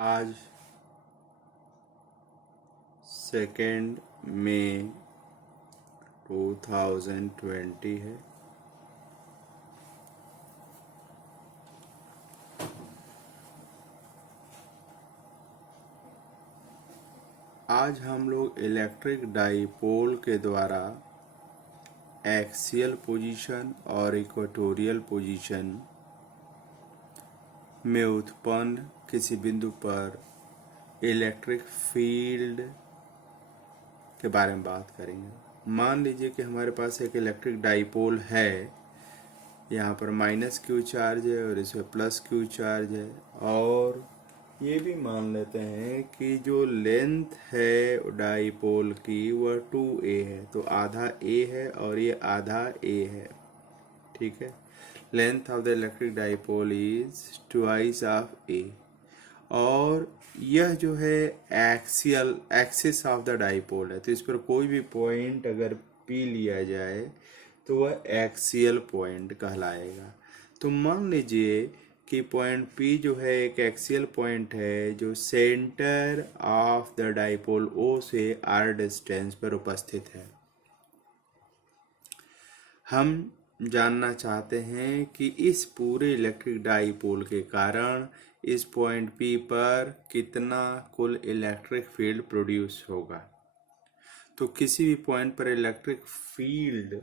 आज 2 मई 2020 है। आज हम लोग इलेक्ट्रिक डाइपोल के द्वारा एक्सियल पोजीशन और इक्वेटोरियल पोजीशन में उत्पन्न किसी बिंदु पर इलेक्ट्रिक फील्ड के बारे में बात करेंगे। मान लीजिए कि हमारे पास एक इलेक्ट्रिक डाइपोल है, यहाँ पर माइनस क्यू चार्ज है और इसमें प्लस क्यू चार्ज है, और ये भी मान लेते हैं कि जो लेंथ है डाइपोल की वह 2a है, तो आधा a है और ये आधा a है। ठीक है, length of the electric dipole is twice of a, और यह जो है axial axis of the dipole है, तो इस पर कोई भी पॉइंट अगर P लिया जाए तो वह एक्सियल पॉइंट कहलाएगा। तो मान लीजिए कि पॉइंट P जो है एक एक्सियल पॉइंट है जो centre of the dipole O से r डिस्टेंस पर उपस्थित है। हम जानना चाहते हैं कि इस पूरे इलेक्ट्रिक डाइपोल के कारण इस पॉइंट P पर कितना कुल इलेक्ट्रिक फील्ड प्रोड्यूस होगा। तो किसी भी पॉइंट पर इलेक्ट्रिक फील्ड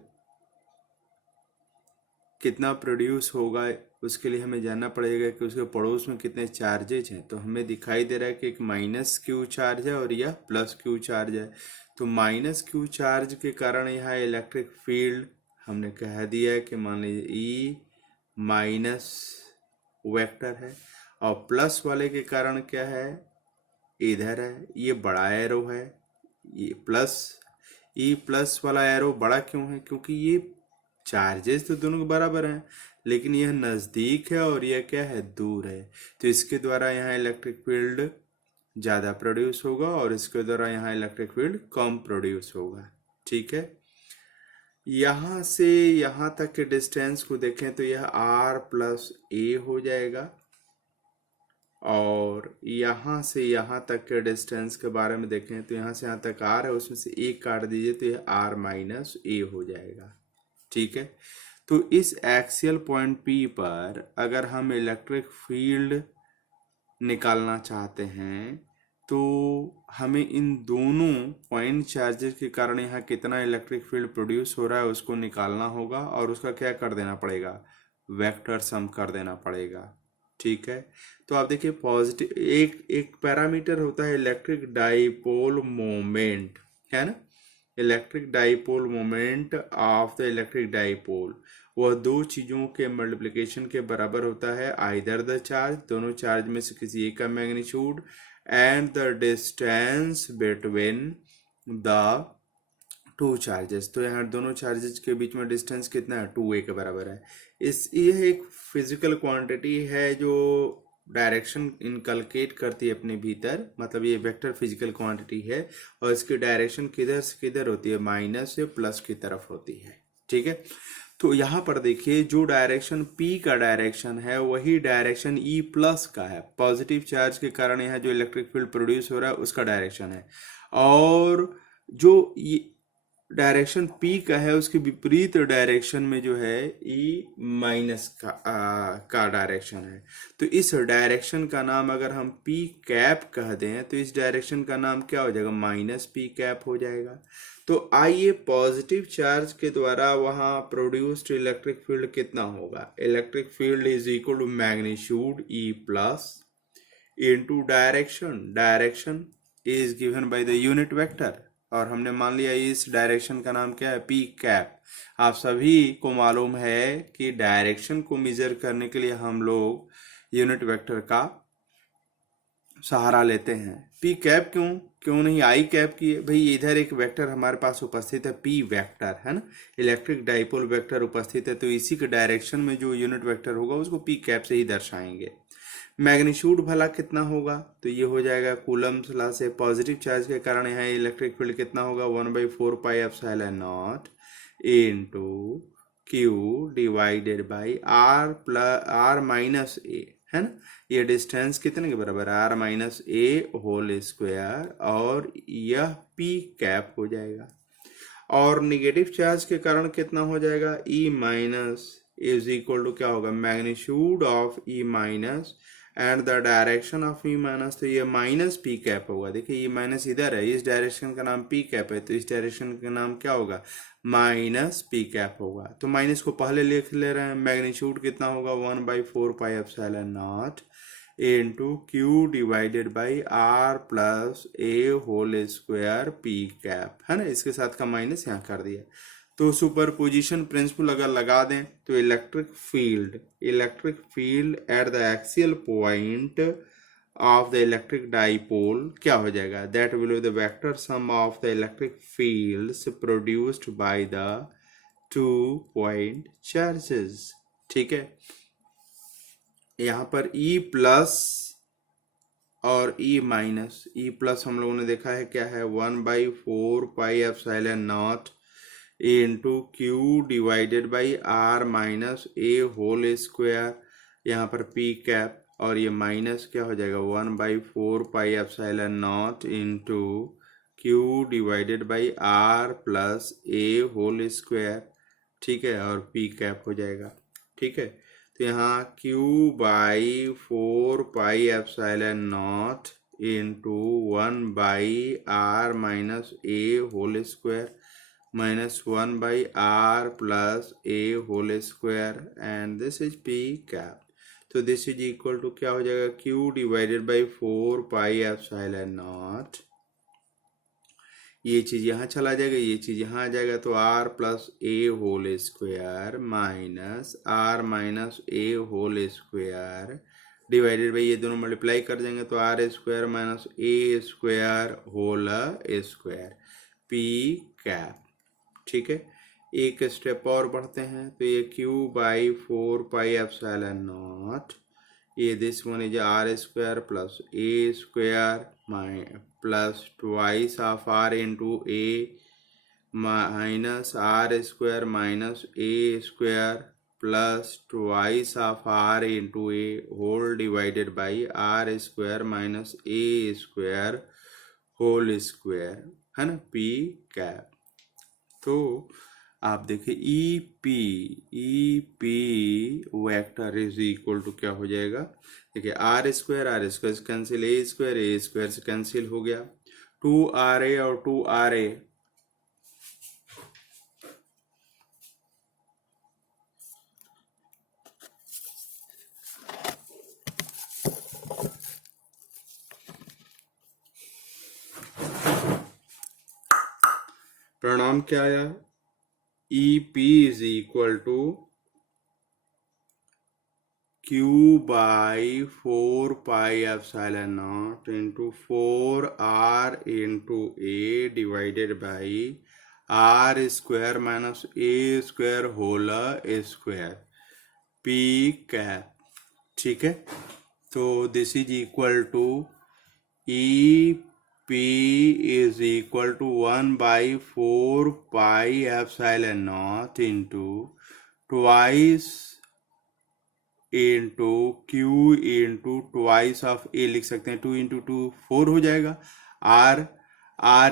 कितना प्रोड्यूस होगा, उसके लिए हमें जानना पड़ेगा कि उसके पड़ोस में कितने चार्जेज हैं। तो हमें दिखाई दे रहा है कि एक माइनस क्यू चार्ज है और यह प्लस क्यू चार्ज है। तो माइनस क्यू चार्ज के कारण यहाँ इलेक्ट्रिक फील्ड हमने कह दिया है कि मान लीजिए ई माइनस वेक्टर है, और प्लस वाले के कारण क्या है, इधर है, ये बड़ा एरो है, ये प्लस ई प्लस वाला एरो बड़ा क्यों है, क्योंकि ये चार्जेस तो दोनों के बराबर हैं, लेकिन यह नज़दीक है और यह क्या है, दूर है। तो इसके द्वारा यहाँ इलेक्ट्रिक फील्ड ज़्यादा प्रोड्यूस होगा और इसके द्वारा यहाँ इलेक्ट्रिक फील्ड कम प्रोड्यूस होगा। ठीक है, यहाँ से यहाँ तक के डिस्टेंस को देखें तो यह r प्लस a हो जाएगा, और यहाँ से यहाँ तक के डिस्टेंस के बारे में देखें तो यहाँ से यहाँ तक r है, उसमें से a काट दीजिए तो यह r माइनस a हो जाएगा। ठीक है, तो इस एक्सियल पॉइंट P पर अगर हम इलेक्ट्रिक फील्ड निकालना चाहते हैं तो हमें इन दोनों पॉइंट चार्जेस के कारण यहाँ कितना इलेक्ट्रिक फील्ड प्रोड्यूस हो रहा है उसको निकालना होगा, और उसका क्या कर देना पड़ेगा, वेक्टर सम कर देना पड़ेगा। ठीक है, तो आप देखिए पॉजिटिव एक पैरामीटर होता है इलेक्ट्रिक डाइपोल मोमेंट, है ना। Electric dipole moment of the electric dipole वह दो चीज़ों के मल्टीप्लिकेशन के बराबर होता है, आइदर द चार्ज, दोनों चार्ज में से किसी एक का magnitude, and the distance between the two charges. तो यहाँ दोनों चार्जेस के बीच में डिस्टेंस कितना है, 2a के बराबर है। यह एक फिजिकल क्वांटिटी है जो डायरेक्शन इनकलकेट करती है अपने भीतर, मतलब ये वेक्टर फिजिकल क्वांटिटी है, और इसकी डायरेक्शन किधर से किधर होती है, माइनस से प्लस की तरफ होती है। ठीक है, तो यहाँ पर देखिए जो डायरेक्शन P का डायरेक्शन है वही डायरेक्शन E प्लस का है। पॉजिटिव चार्ज के कारण यहाँ जो इलेक्ट्रिक फील्ड प्रोड्यूस हो रहा है उसका डायरेक्शन है, और जो ये डायरेक्शन P का है उसके विपरीत डायरेक्शन में जो है E माइनस का डायरेक्शन है। तो इस डायरेक्शन का नाम अगर हम P कैप कह दें तो इस डायरेक्शन का नाम क्या हो जाएगा, माइनस P कैप हो जाएगा। तो आइए पॉजिटिव चार्ज के द्वारा वहाँ प्रोड्यूस्ड इलेक्ट्रिक फील्ड कितना होगा, electric field is equal to magnitude E plus into direction, direction is given by the unit vector, और हमने मान लिया इस डायरेक्शन का नाम क्या है, P कैप। आप सभी को मालूम है कि डायरेक्शन को मेजर करने के लिए हम लोग यूनिट वेक्टर का सहारा लेते हैं। P कैप क्यों नहीं I कैप की है, भाई इधर एक वेक्टर हमारे पास उपस्थित है, P वेक्टर है ना, इलेक्ट्रिक डाइपोल वेक्टर उपस्थित है, तो इसी के डायरेक्शन में जो यूनिट वेक्टर होगा उसको P कैप से ही दर्शाएंगे। मैग्नीट्यूड भला कितना होगा, तो ये हो जाएगा कूलम्स लॉ से, पॉजिटिव चार्ज के कारण यहाँ इलेक्ट्रिक फील्ड कितना होगा, 1/4πε0 into Q divided by R minus A। है ना। ये डिस्टेंस कितने के बराबर, r minus a whole square, और यह पी कैप हो जाएगा। और निगेटिव चार्ज के कारण कितना हो जाएगा, E minus is equal to क्या होगा, magnitude of E minus and the direction of E minus, तो ये माइनस पी कैप होगा। देखिए ये माइनस इधर है, इस डायरेक्शन का नाम पी कैप है, तो इस डायरेक्शन का नाम क्या होगा, माइनस पी कैप होगा। तो माइनस को पहले लिख ले रहे हैं, मैग्नीट्यूड कितना होगा, 1/4 pi epsilon naught into Q divided by r plus a whole square P cap, है ना। इसके साथ का माइनस यहाँ कर दिया। तो सुपरपोजिशन प्रिंसिपल अगर लगा दें तो electric field at the axial point of the electric dipole क्या हो जाएगा, that will be the vector sum of the electric fields produced by the 2 point charges. ठीक है, यहाँ पर E प्लस और E माइनस, E प्लस हम लोगों ने देखा है क्या है, 1/4 pi epsilon naught into Q divided by r minus a whole square, यहाँ पर पी कैप, और ये माइनस क्या हो जाएगा, 1/4 pi epsilon naught into Q divided by r plus a whole square. ठीक है, और पी कैप हो जाएगा। ठीक है, तो यहाँ Q/4 pi epsilon naught into 1/r minus a whole square minus 1/r plus a whole square, and this is p cap. तो this is equal to क्या हो जाएगा, q divided by 4 pi epsilon naught, ये चीज यहाँ चला जाएगा, ये चीज यहाँ आ जाएगा, तो r plus a whole square minus r minus a whole square divided by, ये दोनों मल्टीप्लाई कर देंगे तो r square minus a square whole square P cap. ठीक है, एक स्टेप और बढ़ते हैं, तो ये Q/4 पाई एप्सिलॉन नॉट, ये this one is r square plus a square plus twice of r into a minus r square minus a square plus twice of r into a whole divided by r square minus a square whole square, है ना, p cap. तो आप देखिए E p vector is equal to क्या हो जाएगा, देखिए r square से कैंसिल, ए स्क्वायर से कैंसिल हो गया, 2RA और 2RA, परिणाम क्या आया, E P is equal to Q/4 pi epsilon naught into 4R into a divided by r square minus a square whole square P cap. ठीक है, तो this is equal to E P is equal to 1/4 pi epsilon naught into twice into Q into twice of a लिख सकते हैं, 2 into 2 4 हो जाएगा, are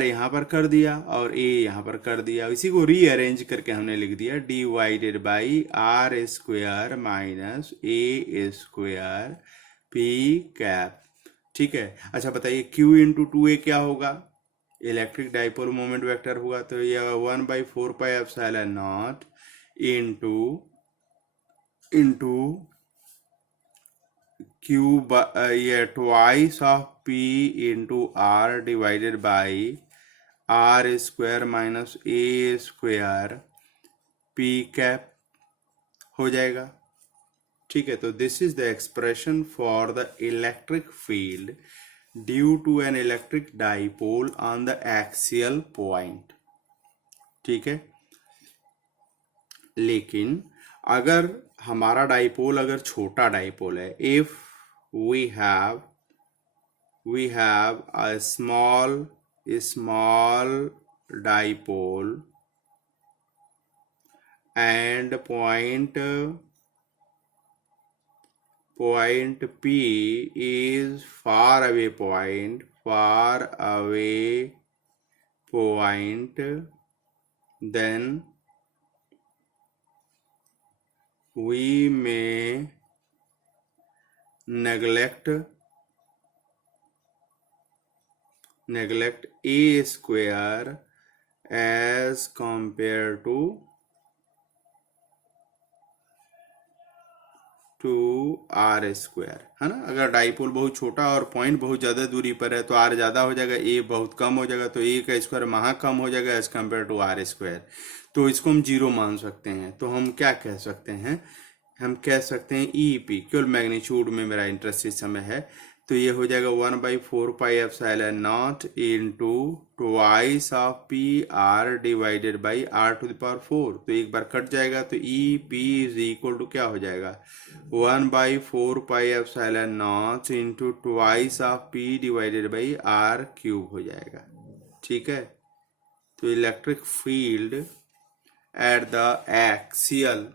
यहाँ पर कर दिया और ए यहाँ पर कर दिया, इसी को रीअरेंज करके हमने लिख दिया divided by r square minus a square P cap. ठीक है, अच्छा बताइए Q इंटू 2A क्या होगा, इलेक्ट्रिक डाइपोल मोमेंट वेक्टर होगा, तो यह 1/4 pi epsilon naught into Q ये twice of P into R divided by r square minus a square P cap हो जाएगा। ठीक है, तो this is the expression for the electric field due to an electric dipole on the axial point. ठीक है, लेकिन अगर हमारा डाइपोल अगर छोटा डाइपोल है, if we have a small dipole and point P is far away point, then we may neglect A square as compared to R square, है ना। अगर डाइपोल बहुत छोटा और पॉइंट बहुत ज़्यादा दूरी पर है तो R ज़्यादा हो जाएगा, A बहुत कम हो जाएगा, तो A का स्क्वायर महा कम हो जाएगा as compare to R square. तो इसको हम जीरो मान सकते हैं। तो हम क्या कह सकते हैं, हम कह सकते हैं EP, केवल मैग्नीट्यूड में मेरा इंटरेस्ट इस समय है, तो ये हो जाएगा 1/4πε0 into twice of P R divided by R⁴। तो एक बार कट जाएगा तो EP इज इक्वल टू क्या हो जाएगा, 1/4πε0 into twice of P divided by R³ हो जाएगा। ठीक है। तो electric field at the axial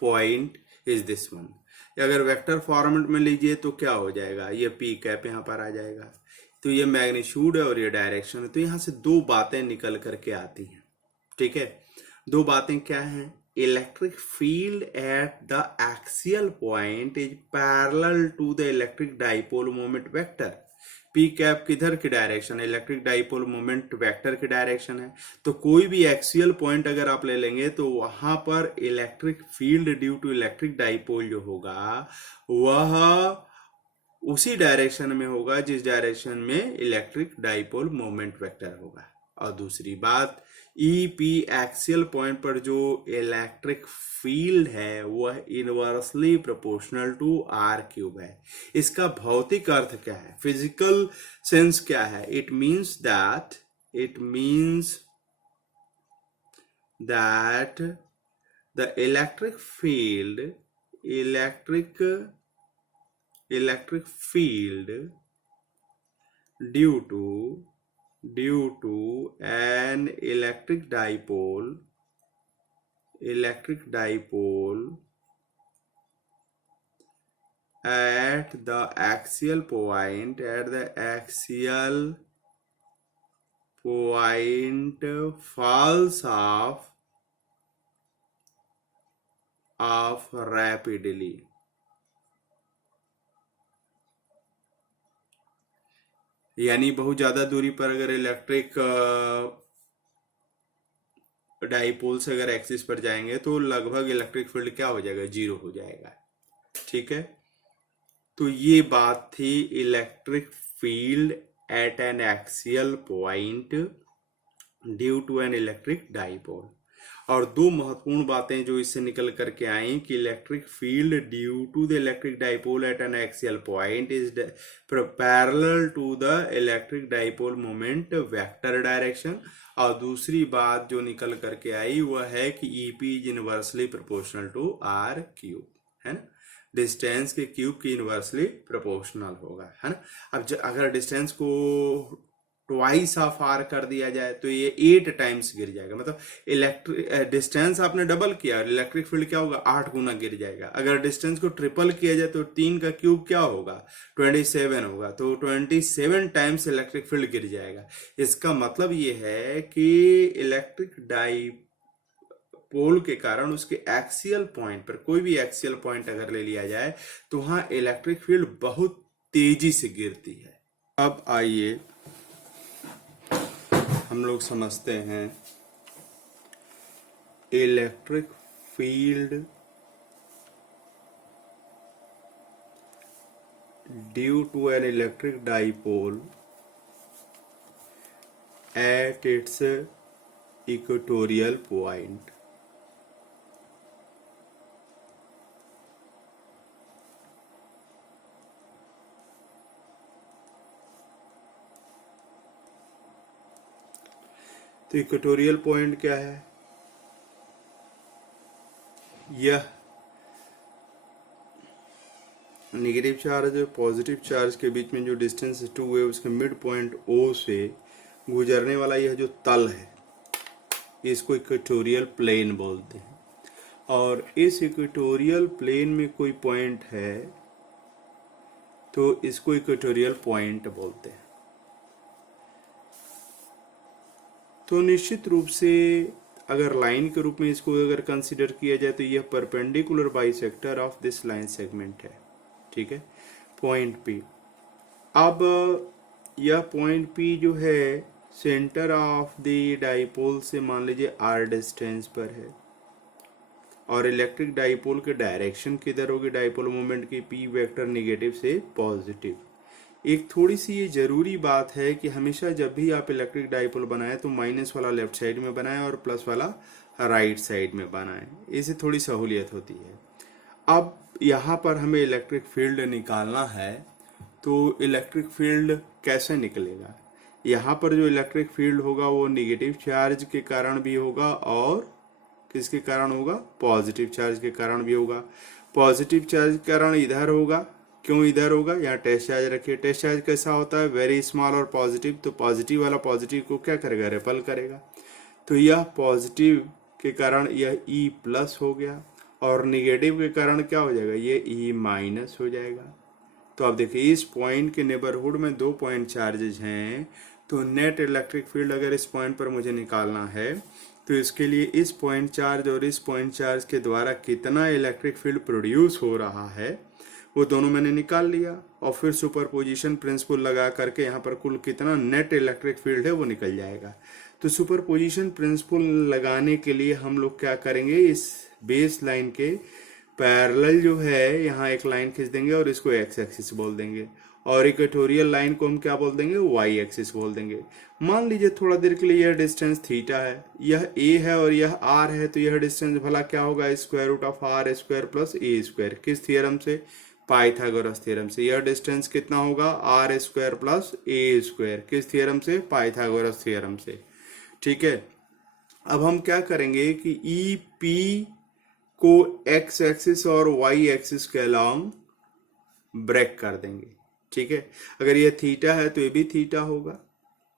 point is this one. अगर वेक्टर फॉर्मेट में लीजिए तो क्या हो जाएगा, ये पी कैप यहाँ पर आ जाएगा। तो ये मैग्नीट्यूड है और ये डायरेक्शन है। तो यहाँ से दो बातें निकल करके आती हैं। ठीक है, दो बातें क्या हैं, electric field at the axial point is parallel to the electric dipole moment vector. P cap किधर की डायरेक्शन है, इलेक्ट्रिक डाइपोल मोमेंट वेक्टर की डायरेक्शन है। तो कोई भी एक्सियल पॉइंट अगर आप ले लेंगे तो वहां पर electric field due to electric dipole जो होगा वह उसी डायरेक्शन में होगा जिस डायरेक्शन में इलेक्ट्रिक डाइपोल मोमेंट वेक्टर होगा। और दूसरी बात, EP एक्सियल पॉइंट पर जो इलेक्ट्रिक फील्ड है वह इनवर्सली प्रोपोर्शनल टू R³ है। इसका भौतिक अर्थ क्या है, फिजिकल सेंस क्या है, it means that the electric field due to an electric dipole at the axial point falls off rapidly। यानी बहुत ज्यादा दूरी पर अगर इलेक्ट्रिक डाइपोल से अगर एक्सिस पर जाएंगे तो लगभग इलेक्ट्रिक फील्ड क्या हो जाएगा, जीरो हो जाएगा। ठीक है, तो ये बात थी electric field at an axial point due to an electric dipole. और दो महत्वपूर्ण बातें जो इससे निकल करके आई कि electric field due to the electric dipole at an axial point is parallel to the electric dipole moment vector direction. और दूसरी बात जो निकल करके आई वह है कि EP is inversely proportional to R³, है ना। डिस्टेंस के क्यूब की इनवर्सली प्रोपोर्शनल होगा, है ना। अब अगर डिस्टेंस को ट्वाइस ऑफ R कर दिया जाए तो ये 8 टाइम्स गिर जाएगा। मतलब इलेक्ट्रिक डिस्टेंस आपने डबल किया, इलेक्ट्रिक फील्ड क्या होगा, 8 गुना गिर जाएगा। अगर डिस्टेंस को ट्रिपल किया जाए तो 3 का क्यूब क्या होगा, 27 होगा। तो 27 टाइम्स इलेक्ट्रिक फील्ड गिर जाएगा। इसका मतलब ये है कि इलेक्ट्रिक डाइपोल के कारण उसके एक्सियल पॉइंट पर, कोई भी एक्सियल पॉइंट अगर ले लिया जाए तो वहां इलेक्ट्रिक फील्ड बहुत तेजी से गिरती है। अब आइए हम लोग समझते हैं electric field due to an electric dipole at its equatorial point. तो इक्वेटोरियल पॉइंट क्या है, यह नेगेटिव चार्ज और पॉजिटिव चार्ज के बीच में जो डिस्टेंस 2 है उसके मिड पॉइंट O से गुजरने वाला यह जो तल है इसको इक्वेटोरियल प्लेन बोलते हैं। और इस इक्वेटोरियल प्लेन में कोई पॉइंट है तो इसको इक्वेटोरियल पॉइंट बोलते हैं। तो निश्चित रूप से अगर लाइन के रूप में इसको अगर कंसीडर किया जाए तो यह perpendicular bisector of this line segment है, ठीक है, पॉइंट पी। अब यह पॉइंट पी जो है सेंटर ऑफ द डाइपोल से मान लीजिए आर डिस्टेंस पर है, और इलेक्ट्रिक डाइपोल के डायरेक्शन किधर होगी डाइपोल मोमेंट की, पी वेक्टर नेगेटिव से पॉजिटिव। एक थोड़ी सी ये जरूरी बात है कि हमेशा जब भी आप इलेक्ट्रिक डाइपोल बनाएं तो माइनस वाला लेफ्ट साइड में बनाएं और प्लस वाला राइट साइड में बनाएं, इससे थोड़ी सहूलियत होती है। अब यहाँ पर हमें इलेक्ट्रिक फील्ड निकालना है, तो इलेक्ट्रिक फील्ड कैसे निकलेगा? यहाँ पर जो इलेक्ट्रिक फील्ड होगा वो निगेटिव चार्ज के कारण भी होगा और किसके कारण होगा? पॉजिटिव चार्ज के कारण भी होगा। पॉजिटिव चार्ज के कारण इधर होगा, क्यों इधर होगा? यहाँ टेस्ट चार्ज रखिए। टेस्ट चार्ज कैसा होता है? वेरी स्मॉल और पॉजिटिव, तो पॉजिटिव वाला पॉजिटिव को क्या करेगा? रिपल करेगा। तो यह पॉजिटिव के कारण यह E प्लस हो गया और निगेटिव के कारण क्या हो जाएगा? ये E माइनस हो जाएगा। तो आप देखिए इस पॉइंट के नेबरहुड में 2 पॉइंट चार्जेज हैं, तो नेट इलेक्ट्रिक फील्ड अगर इस पॉइंट पर मुझे निकालना है तो इसके लिए इस पॉइंट चार्ज और इस पॉइंट चार्ज के द्वारा कितना इलेक्ट्रिक फील्ड प्रोड्यूस हो रहा है वो दोनों मैंने निकाल लिया, और फिर सुपरपोजिशन प्रिंसिपल लगा करके यहाँ पर कुल कितना नेट इलेक्ट्रिक फील्ड है वो निकल जाएगा। तो सुपरपोजिशन प्रिंसिपल लगाने के लिए हम लोग क्या करेंगे, इस बेस लाइन के पैरेलल जो है यहाँ एक लाइन खींच देंगे और इसको एक्स एक्सिस बोल देंगे, और इक्वेटोरियल लाइन को हम क्या बोल देंगे? वाई एक्सिस बोल देंगे। मान लीजिए थोड़ा देर के लिए यह डिस्टेंस थीटा है, यह ए है और यह आर है, तो यह डिस्टेंस भला क्या होगा? Square root of r square plus a square. किस थ्योरम से? पाइथागोरस थ्योरम से। यह डिस्टेंस कितना होगा? R square plus a square. किस थ्योरम से? पाइथागोरस थ्योरम से, ठीक है। अब हम क्या करेंगे कि ई पी को एक्स एक्सिस और वाई एक्सिस के अलॉन्ग ब्रेक कर देंगे, ठीक है। अगर यह थीटा है तो ये भी थीटा होगा,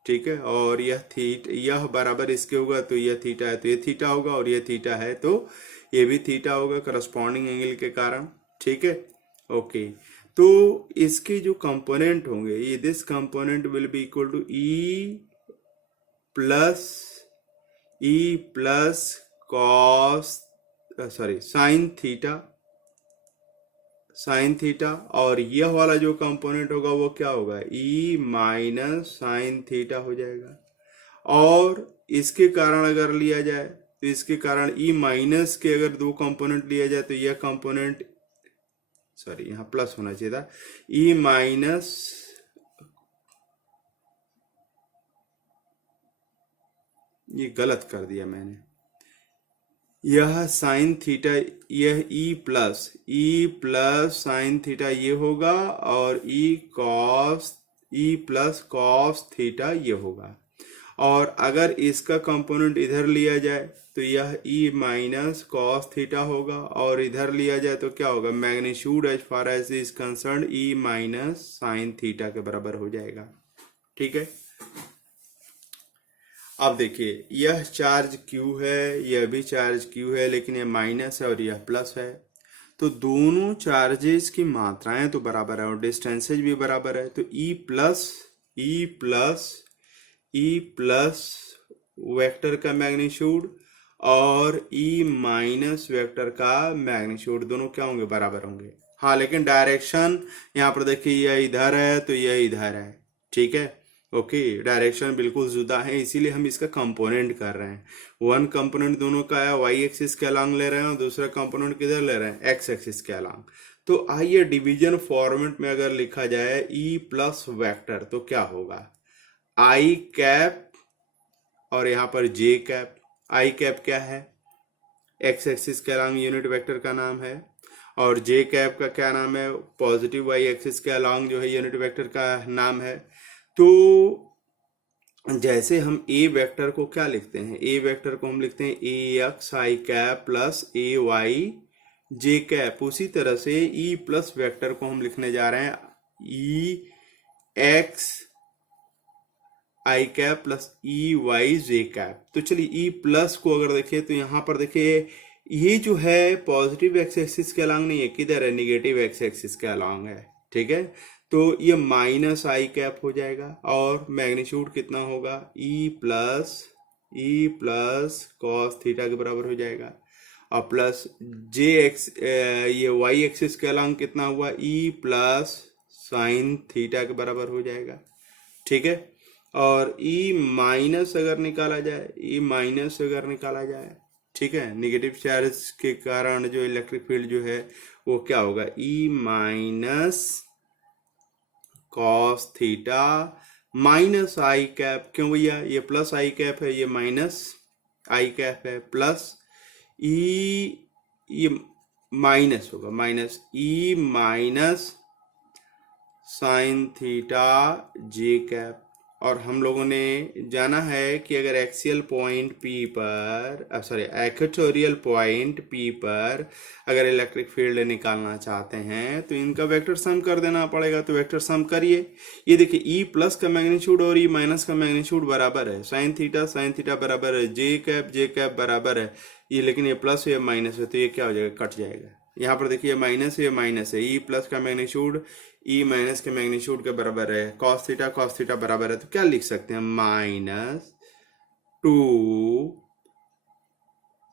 ठीक है, और यह बराबर इसके होगा तो यह थीटा है तो ये थीटा होगा, और यह थीटा है तो ये भी थीटा होगा करस्पॉन्डिंग एंगल के कारण, ठीक है। ओके, तो इसके जो कंपोनेंट होंगे, ये this component will be equal to E plus cos sine theta, और यह वाला जो कंपोनेंट होगा वो क्या होगा? E माइनस साइन थीटा हो जाएगा। और इसके कारण अगर लिया जाए तो इसके कारण E माइनस के अगर 2 कंपोनेंट लिया जाए तो यह कंपोनेंट, सॉरी यहाँ प्लस होना चाहिए था, E माइनस ये गलत कर दिया मैंने, यह साइन थीटा, यह ई प्लस साइन थीटा ये होगा, और ई प्लस कॉस थीटा ये होगा। और अगर इसका कंपोनेंट इधर लिया जाए तो यह ई माइनस कॉस थीटा होगा, और इधर लिया जाए तो क्या होगा? Magnitude as far as is concern E minus sine theta के बराबर हो जाएगा, ठीक है। अब देखिए यह चार्ज Q है, यह भी चार्ज Q है, लेकिन यह माइनस है और यह प्लस है, तो दोनों चार्जेस की मात्राएं तो बराबर है और डिस्टेंसेज भी बराबर है। तो ई प्लस वेक्टर का मैग्नीट्यूड और ई माइनस वेक्टर का मैग्नीट्यूड दोनों क्या होंगे? बराबर होंगे। हाँ, लेकिन डायरेक्शन यहाँ पर देखिए यह इधर है तो यह इधर है, ठीक है। ओके, डायरेक्शन बिल्कुल जुदा है, इसीलिए हम इसका कंपोनेंट कर रहे हैं। वन कंपोनेंट दोनों का है वाई एक्सिस के अलॉन्ग ले रहे हैं और दूसरा कंपोनेंट किधर ले रहे हैं? एक्स एक्सिस के अलॉन्ग। तो आइए डिवीजन फॉर्मेट में अगर लिखा जाए ई प्लस वेक्टर तो क्या होगा? आई कैप और यहाँ पर जे कैप। आई कैप क्या है? एक्स एक्सिस के अलॉन्ग यूनिट वेक्टर का नाम है, और जे कैप का क्या नाम है? पॉजिटिव वाई एक्सिस के अलॉन्ग जो है यूनिट वेक्टर का नाम है। तो जैसे हम ए वेक्टर को क्या लिखते हैं? ए वेक्टर को हम लिखते हैं ए एक्स आई कैप प्लस ए वाई जे कैप, उसी तरह से ई प्लस वेक्टर को हम लिखने जा रहे हैं ई एक्स आई कैप प्लस ई वाई जे कैप। तो चलिए ई प्लस को अगर देखिए तो यहाँ पर देखिए ये जो है पॉजिटिव एक्स एक्सिस के अलॉन्ग नहीं है, किधर है, निगेटिव एक्स एक्सिस के अलॉन्ग है। ठीक है, तो ये माइनस आई कैप हो जाएगा और मैग्नीट्यूड कितना होगा, ई प्लस कॉस थीटा के बराबर हो जाएगा, और प्लस जे एक्स ये वाई एक्सिस के अलॉन्ग कितना हुआ, ई प्लस साइन थीटा के बराबर हो जाएगा। ठीक है, और ई माइनस अगर निकाला जाए, ठीक है, नेगेटिव चार्ज के कारण जो इलेक्ट्रिक फील्ड जो है वो क्या होगा, E minus cos theta minus आई कैप, क्यों भैया, ये प्लस आई कैप है, ये माइनस आई कैप है, प्लस ये माइनस होगा, माइनस ई माइनस साइन थीटा जे कैप। और हम लोगों ने जाना है कि अगर एक्सियल पॉइंट पी पर इक्वेटोरियल पॉइंट पी पर अगर इलेक्ट्रिक फील्ड निकालना चाहते हैं तो इनका वेक्टर सम कर देना पड़ेगा। तो वेक्टर सम करिए, ये देखिए ई प्लस का मैग्नीट्यूड और ई माइनस का मैग्नीट्यूड बराबर है, साइन थीटा बराबर है, जे कैप बराबर है ये, लेकिन ये प्लस है माइनस है तो ये क्या हो जाएगा, कट जाएगा। यहाँ पर देखिए माइनस है, ई प्लस का मैग्नीट्यूड ई माइनस के मैग्नीट्यूड के बराबर है, कॉस थीटा बराबर है, तो क्या लिख सकते हैं, -2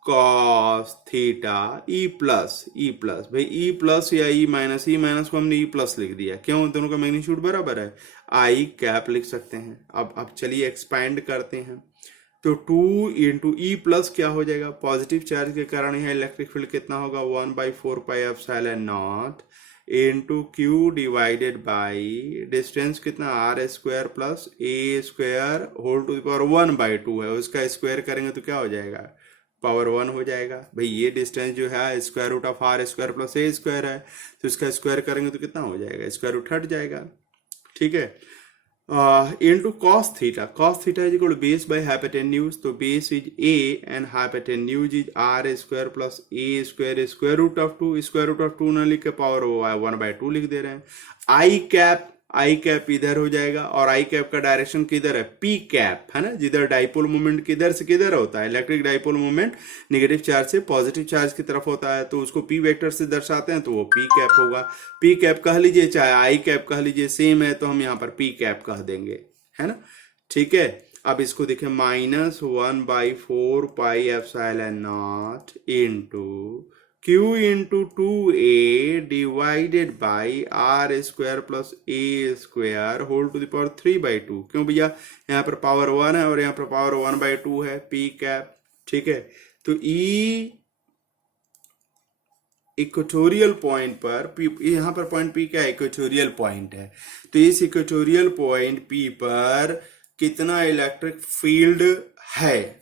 कॉस थीटा ई प्लस भाई ई प्लस या ई माइनस को हमने ई प्लस लिख दिया, क्यों, दोनों का मैग्नीट्यूड बराबर है, आई कैप लिख सकते हैं। अब चलिए एक्सपैंड करते हैं, तो 2 इंटू ई प्लस क्या हो जाएगा, पॉजिटिव चार्ज के कारण यहाँ इलेक्ट्रिक फील्ड कितना होगा, 1/4 pi epsilon naught into Q divided by distance कितना, r square plus a square whole to the power 1/2 है, उसका स्क्वायर करेंगे तो क्या हो जाएगा, पावर 1 हो जाएगा। भाई ये डिस्टेंस जो है square root of r square plus a square है, तो इसका स्क्वायर करेंगे तो कितना हो जाएगा, स्क्वायर रूट हट जाएगा। ठीक है, into cos theta is equal to base by hypotenuse, तो base is a and hypotenuse is r square plus a square root of 2 ना लिख के पावर 1/2 लिख दे रहे हैं। आई कैप इधर हो जाएगा और आई कैप का डायरेक्शन किधर है, पी कैप है ना, जिधर डाइपोल मोमेंट किधर से किधर होता है, electric dipole moment negative charge से पॉजिटिव चार्ज की तरफ होता है, तो उसको पी वेक्टर से दर्शाते हैं, तो वो पी कैप होगा। पी कैप कह लीजिए चाहे आई कैप कह लीजिए, सेम है, तो हम यहाँ पर पी कैप कह देंगे, है ना। ठीक है, अब इसको देखिए -1/4 pi epsilon naught into Q into 2a divided by r square plus a square whole to the power 3/2, क्यों भैया, यहाँ पर पावर 1 है और यहाँ पर पावर 1/2 है, पी कैप। ठीक है, तो ई इक्वेटोरियल पॉइंट पर यहाँ पर पॉइंट पी क्या है, इक्वेटोरियल पॉइंट है, तो इस इक्वेटोरियल पॉइंट पी पर कितना इलेक्ट्रिक फील्ड है,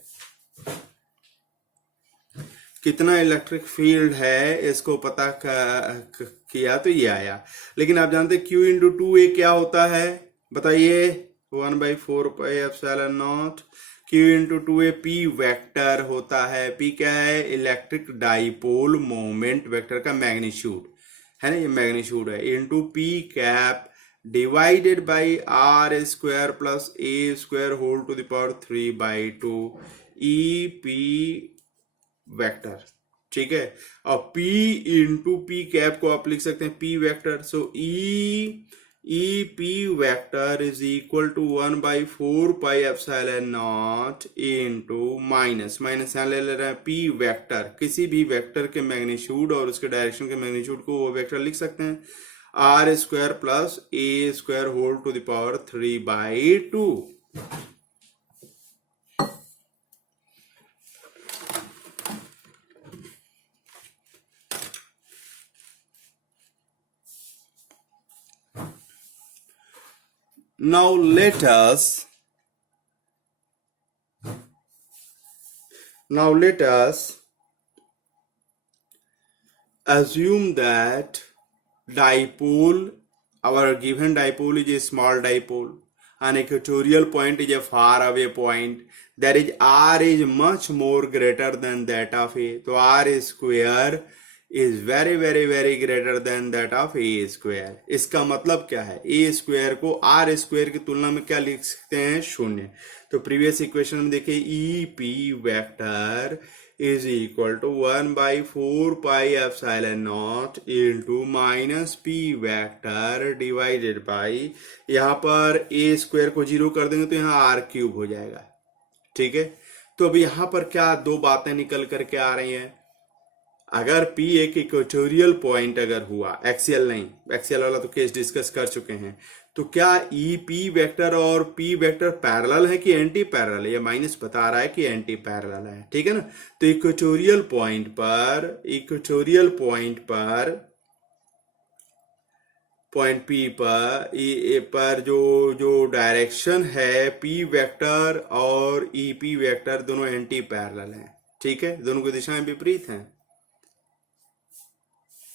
कितना इलेक्ट्रिक फील्ड है, इसको पता किया तो ये आया। लेकिन आप जानते Q इंटू 2a क्या होता है, बताइए, 1/4 pi epsilon naught, Q into 2a p vector होता है। पी क्या है, इलेक्ट्रिक डाइपोल मोमेंट वेक्टर का मैग्नीट्यूड है ना, ये मैग्नीट्यूड है, into p cap divided by r square plus a square whole to the power 3/2 E p vector. ठीक है, और P इंटू पी कैप को आप लिख सकते हैं p vector, so E p vector is equal to 1/4 pi epsilon naught into minus यहाँ ले रहे हैं पी वेक्टर, किसी भी वेक्टर के मैग्नीट्यूड और उसके डायरेक्शन के मैग्नीट्यूड को वो वेक्टर लिख सकते हैं, r square plus a square whole to the power 3/2। Now let us assume that dipole, our given dipole is a small dipole, an equatorial point is a far away point, that is r is much more greater than that of a, तो r square is very greater than that of a square। इसका मतलब क्या है, a square को r square की तुलना में क्या लिख सकते हैं, 0। तो प्रीवियस इक्वेशन में देखिए E p vector is equal to 1/4 pi epsilon naught into minus p vector divided by, यहाँ पर ए स्क्वायर को जीरो कर देंगे तो यहाँ आर क्यूब हो जाएगा। ठीक है, तो अब यहाँ पर क्या दो बातें निकल करके आ रही हैं। अगर P एक इक्वेटोरियल पॉइंट अगर हुआ, एक्सियल नहीं, एक्सियल वाला तो केस डिस्कस कर चुके हैं, तो क्या ई पी वेक्टर और पी वेक्टर पैरेलल है कि एंटी पैरेलल है? ये माइनस बता रहा है कि एंटी पैरेलल है। ठीक है ना, तो इक्वेटोरियल पॉइंट पर पॉइंट P पर जो डायरेक्शन है P वेक्टर और ई पी वेक्टर दोनों एंटी पैरेलल हैं। ठीक है, दोनों की दिशाएं विपरीत हैं।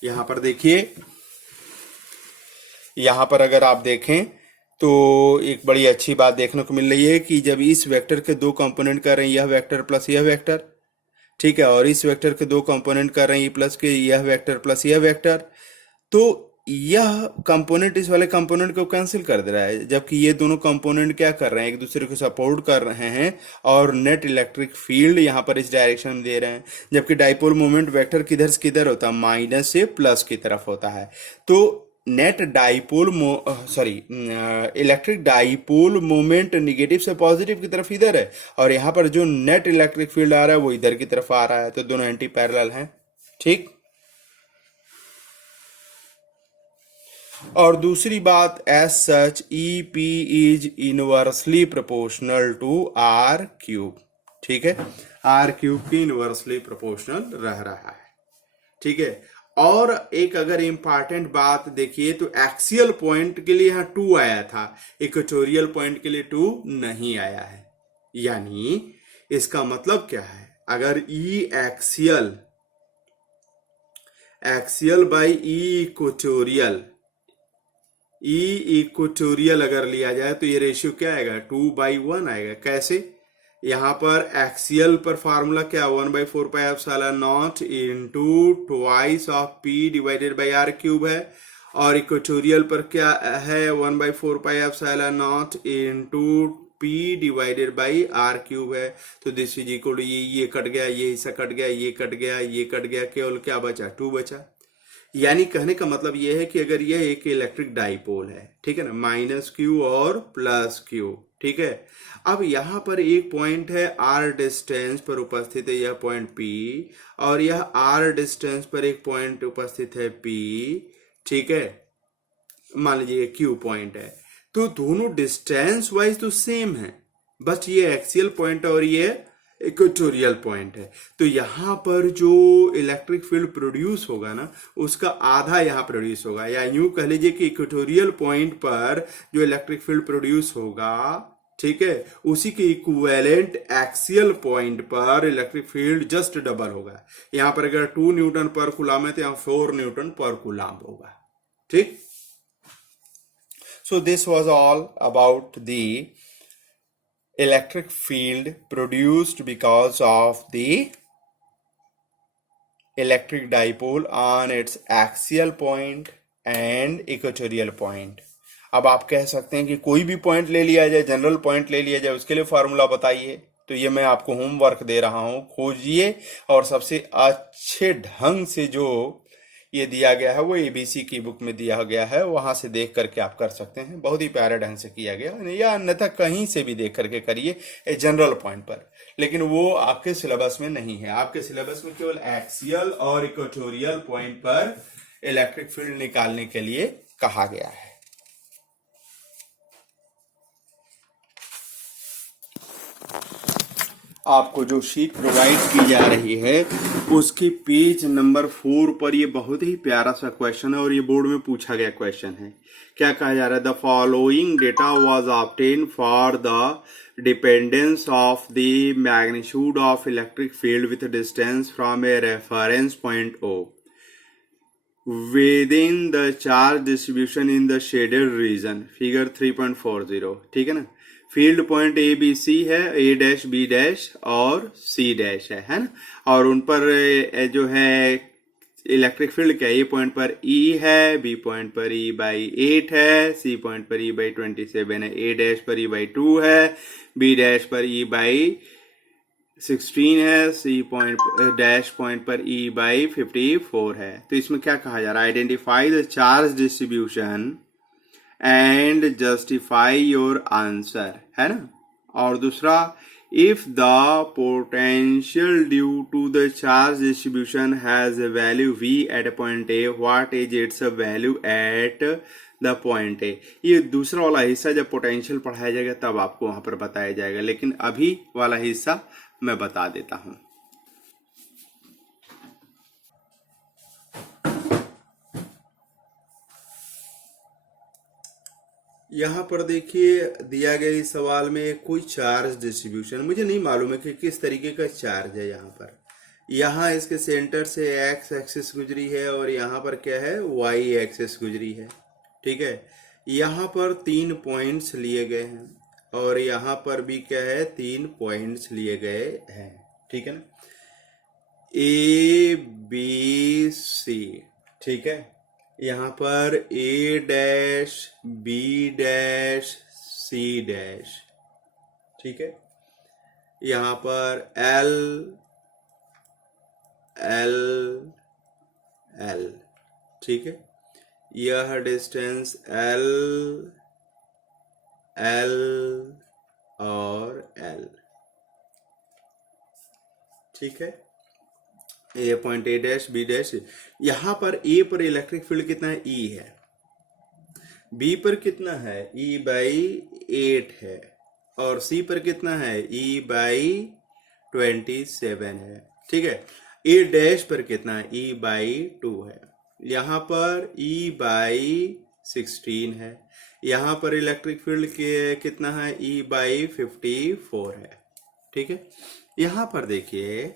यहां पर देखिए, यहां पर अगर आप देखें तो एक बड़ी अच्छी बात देखने को मिल रही है कि जब इस वेक्टर के दो कंपोनेंट कर रहे हैं, यह वेक्टर प्लस यह वेक्टर, ठीक है, और इस वेक्टर के दो कंपोनेंट कर रहे हैं, प्लस के यह वेक्टर प्लस यह वेक्टर, तो यह कंपोनेंट इस वाले कंपोनेंट को कैंसिल कर दे रहा है, जबकि ये दोनों कंपोनेंट क्या कर रहे हैं, एक दूसरे को सपोर्ट कर रहे हैं और नेट इलेक्ट्रिक फील्ड यहाँ पर इस डायरेक्शन में दे रहे हैं। जबकि डाइपोल मोमेंट वेक्टर किधर से किधर होता है, माइनस से प्लस की तरफ होता है। तो net dipole electric dipole moment negative से पॉजिटिव की तरफ इधर है, और यहाँ पर जो नेट इलेक्ट्रिक फील्ड आ रहा है वो इधर की तरफ आ रहा है, तो दोनों एंटी पैरेलल हैं। ठीक, और दूसरी बात, as such E P is inversely proportional to R cube. ठीक है, आर क्यूब की इनवर्सली प्रोपोर्शनल रह रहा है। ठीक है, और एक अगर इंपॉर्टेंट बात देखिए तो एक्सियल पॉइंट के लिए यहां 2 आया था, इक्वेटोरियल पॉइंट के लिए 2 नहीं आया है। यानी इसका मतलब क्या है, अगर ई एक्सियल बाई इक्वेटोरियल अगर लिया जाए तो ये रेशियो क्या आएगा, 2/1 आएगा। कैसे, यहाँ पर एक्सियल पर फार्मूला क्या, 1/4 pi epsilon naught into twice of P divided by R cube है, और इक्वेटोरियल पर क्या है, 1/4 pi epsilon naught into P divided by R cube है। तो दिस इज इक्वल टू ये कट गया, ये हिस्सा कट गया, ये कट गया, ये कट गया, केवल क्या बचा, 2 बचा। यानी कहने का मतलब यह है कि अगर यह एक इलेक्ट्रिक डाइपोल है, ठीक है ना, माइनस क्यू और प्लस क्यू, ठीक है। अब यहां पर एक पॉइंट है आर डिस्टेंस पर उपस्थित है यह पॉइंट P, और यह आर डिस्टेंस पर एक पॉइंट उपस्थित है P, ठीक है, मान लीजिए Q पॉइंट है, तो दोनों डिस्टेंस वाइज तो सेम है, बस ये एक्सियल पॉइंट और ये इक्वेटोरियल पॉइंट है। तो यहां पर जो इलेक्ट्रिक फील्ड प्रोड्यूस होगा ना, उसका आधा यहां प्रोड्यूस होगा, या यूं कह लीजिए कि इक्वेटोरियल पॉइंट पर जो इलेक्ट्रिक फील्ड प्रोड्यूस होगा, ठीक है, उसी के इक्विवेलेंट एक्सियल पॉइंट पर इलेक्ट्रिक फील्ड जस्ट डबल होगा। यहां पर अगर 2 न्यूटन पर कूलाम है तो यहां 4 न्यूटन पर कूलाम होगा। ठीक, so this was all about the electric field produced because of the electric dipole on its axial point and equatorial point। अब आप कह सकते हैं कि कोई भी पॉइंट ले लिया जाए, जनरल पॉइंट ले लिया जाए, उसके लिए फॉर्मूला बताइए। तो ये मैं आपको होमवर्क दे रहा हूं, खोजिए और सबसे अच्छे ढंग से जो ये दिया गया है वो ABC की बुक में दिया गया है, वहां से देख करके आप कर सकते हैं। बहुत ही प्यारे ढंग से किया गया, या अन्यथा कहीं से भी देख करके करिए जनरल पॉइंट पर, लेकिन वो आपके सिलेबस में नहीं है। आपके सिलेबस में केवल एक्सियल और इक्वेटोरियल पॉइंट पर इलेक्ट्रिक फील्ड निकालने के लिए कहा गया है। आपको जो शीट प्रोवाइड की जा रही है उसकी पेज नंबर 4 पर ये बहुत ही प्यारा सा क्वेश्चन है, और ये बोर्ड में पूछा गया क्वेश्चन है। क्या कहा जा रहा है, the following data was obtain for the dependence of the magnitude of electric field with distance from a reference point O within the charge distribution in the shaded region, figure 3.40। ठीक है ना, field point ABC है, A' B' और C' है ना, और उन पर जो है इलेक्ट्रिक फील्ड क्या, ए पॉइंट पर E है, B पॉइंट पर E/8 है, C पॉइंट पर E/27 है, A' पर E/2 है, B' पर E/6 16 है, सी पॉइंट डैश पॉइंट पर ई बाई 54 है। तो इसमें क्या कहा जा रहा है, identify the charge distribution and justify your answer, है ना। और दूसरा, if the potential due to the charge distribution has a value v at a point a, what is its value at the point A. ये दूसरा वाला हिस्सा जब potential पढ़ाया जाएगा तब आपको वहां पर बताया जाएगा, लेकिन अभी वाला हिस्सा मैं बता देता हूं। यहां पर देखिए दिया गया इस सवाल में कोई चार्ज डिस्ट्रीब्यूशन, मुझे नहीं मालूम है कि किस तरीके का चार्ज है। यहाँ पर यहाँ इसके सेंटर से एक्स एक्सिस गुजरी है और यहाँ पर क्या है, वाई एक्सिस गुजरी है, ठीक है। यहाँ पर 3 पॉइंट्स लिए गए हैं और यहाँ पर भी क्या है, 3 पॉइंट्स लिए गए हैं, ठीक है ना। ए बी सी, ठीक है। यहाँ पर A dash B dash C dash, ठीक है। यहाँ पर एल एल एल, ठीक है। यह डिस्टेंस एल एल और एल, ठीक है। A point A dash B dash. यहां पर ए पर इलेक्ट्रिक फील्ड कितना है, ई है। बी पर कितना है, ई बाई 8 है। और सी पर कितना है, ई बाई 27 है, ठीक है। ए डैश पर कितना है, ई बाई 2 है। यहाँ पर ई बाई 16 है। यहाँ पर इलेक्ट्रिक फील्ड के कितना है, ई बाई 54 है, ठीक है। यहाँ पर देखिए,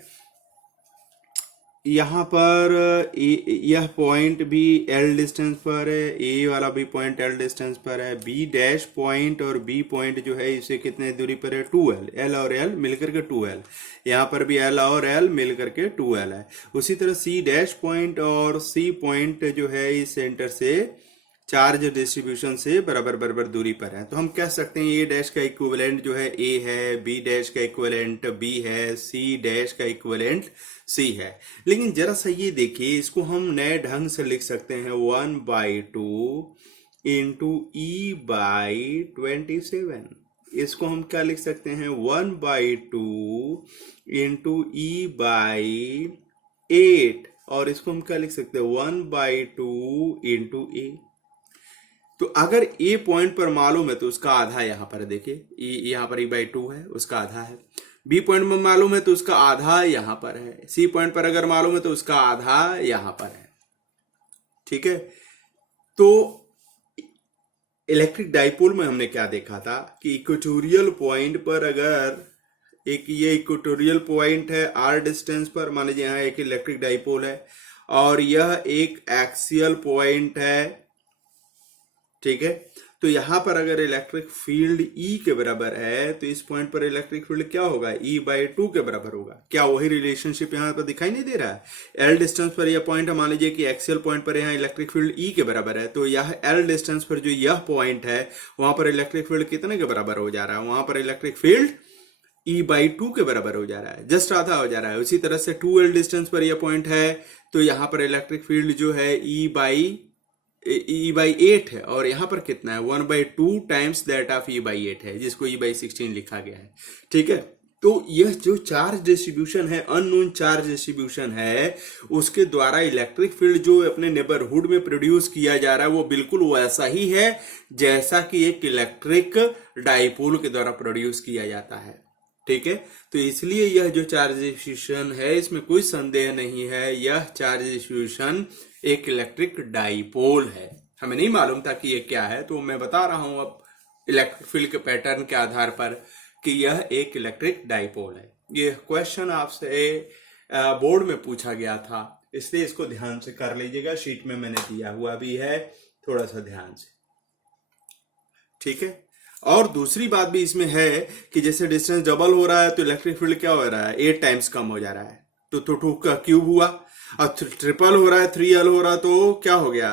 यहाँ पर यह पॉइंट भी एल डिस्टेंस पर है, ए वाला भी पॉइंट एल डिस्टेंस पर है। बी डैश पॉइंट और बी पॉइंट जो है इसे कितने दूरी पर है, 2l, एल और एल मिलकर के 2l। यहाँ पर भी एल और एल मिलकर के 2l है। उसी तरह सी डैश पॉइंट और सी पॉइंट जो है इस सेंटर से चार्ज डिस्ट्रीब्यूशन से बराबर बराबर दूरी पर है। तो हम कह सकते हैं ए डैश का इक्विवेलेंट जो है ए है, बी डैश का इक्विवेलेंट बी है, सी डैश का इक्विवेलेंट सी है। लेकिन जरा सा ये देखिए, इसको हम नए ढंग से लिख सकते हैं 1/2 इंटू ई बाई 27। इसको हम क्या लिख सकते हैं, 1/2 इंटू ई बाई 8। और इसको हम क्या लिख सकते हैं, 1/2 इंटू ए। तो अगर ए पॉइंट पर मालूम है तो उसका आधा यहाँ पर देखिए, यहाँ पर e/2 है, उसका आधा है। बी पॉइंट में मालूम है तो उसका आधा यहाँ पर है। सी पॉइंट पर अगर मालूम है तो उसका आधा यहाँ पर है, ठीक है। तो इलेक्ट्रिक डाइपोल में हमने क्या देखा था कि इक्वेटोरियल पॉइंट पर अगर ये इक्वेटोरियल पॉइंट है आर डिस्टेंस पर, मान लीजिए यहाँ एक इलेक्ट्रिक डाइपोल है और यह एक एक्सियल पॉइंट है, ठीक है। तो यहां पर अगर इलेक्ट्रिक फील्ड ई के बराबर है तो इस पॉइंट पर इलेक्ट्रिक फील्ड क्या होगा, e/2 के बराबर होगा। क्या वही रिलेशनशिप यहां पर दिखाई नहीं दे रहा है। एल डिस्टेंस पर यह पॉइंट मान लीजिए कि एक्सियल पॉइंट पर यहां इलेक्ट्रिक फील्ड ई के बराबर है, तो यह एल डिस्टेंस पर जो यह पॉइंट है वहां पर इलेक्ट्रिक फील्ड कितने के बराबर हो जा रहा है, वहां पर इलेक्ट्रिक फील्ड e/2 के बराबर हो जा रहा है, जस्ट आधा हो जा रहा है। उसी तरह से 2l डिस्टेंस पर यह पॉइंट है तो यहां पर इलेक्ट्रिक फील्ड जो है e/8 है और यहां पर कितना है, 1/2 टाइम्स दैट ऑफ e/8 है, जिसको e/16 लिखा गया है, ठीक है। तो यह जो चार्ज डिस्ट्रीब्यूशन है, अननोन चार्ज डिस्ट्रीब्यूशन है, उसके द्वारा इलेक्ट्रिक फील्ड जो अपने नेबरहुड में प्रोड्यूस किया जा रहा है वो बिल्कुल वैसा ही है जैसा कि एक इलेक्ट्रिक डाइपोल के द्वारा प्रोड्यूस किया जाता है, ठीक है। तो इसलिए यह जो चार्ज डिस्ट्रीब्यूशन है इसमें कोई संदेह नहीं है, यह चार्ज डिस्ट्रीब्यूशन एक इलेक्ट्रिक डाइपोल है। हमें नहीं मालूम था कि ये क्या है, तो मैं बता रहा हूं अब इलेक्ट्रिक फील्ड के पैटर्न के आधार पर कि यह एक इलेक्ट्रिक डाइपोल है। ये क्वेश्चन आपसे बोर्ड में पूछा गया था, इसलिए इसको ध्यान से कर लीजिएगा। शीट में मैंने दिया हुआ भी है, थोड़ा सा ध्यान से, ठीक है। और दूसरी बात भी इसमें है कि जैसे डिस्टेंस डबल हो रहा है तो इलेक्ट्रिक फील्ड क्या हो रहा है, 8 टाइम्स कम हो जा रहा है, तो 2 का क्यूब हुआ। और ट्रिपल हो रहा है, 3l हो रहा है तो क्या हो गया,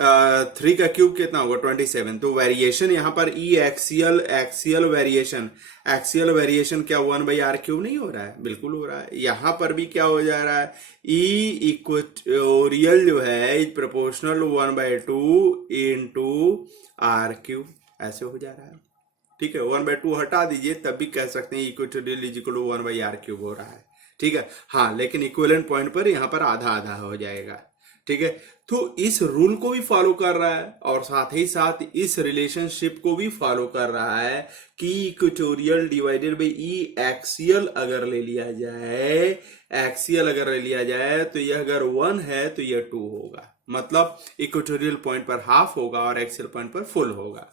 3 का क्यूब कितना होगा 27। तो वेरिएशन यहाँ पर ई एक्सियल वेरिएशन क्या 1/r³ नहीं हो रहा है? बिल्कुल हो रहा है। यहाँ पर भी क्या हो जा रहा है, ई इक्वेटोरियल जो है प्रोपोर्शनल 1/2 इंटू r³, ऐसे हो जा रहा है। ठीक है, 1/2 हटा दीजिए तब भी कह सकते हैं equatorial is equal to 1/r³ हो रहा है। ठीक है, हाँ, लेकिन इक्विवेलेंट पॉइंट पर यहाँ पर आधा आधा हो जाएगा। ठीक है, तो इस रूल को भी फॉलो कर रहा है और साथ ही साथ इस रिलेशनशिप को भी फॉलो कर रहा है कि equatorial divided by E axial अगर ले लिया जाए तो यह अगर 1 है तो यह 2 होगा, मतलब इक्वेटोरियल पॉइंट पर हाफ होगा और एक्सियल पॉइंट पर फुल होगा।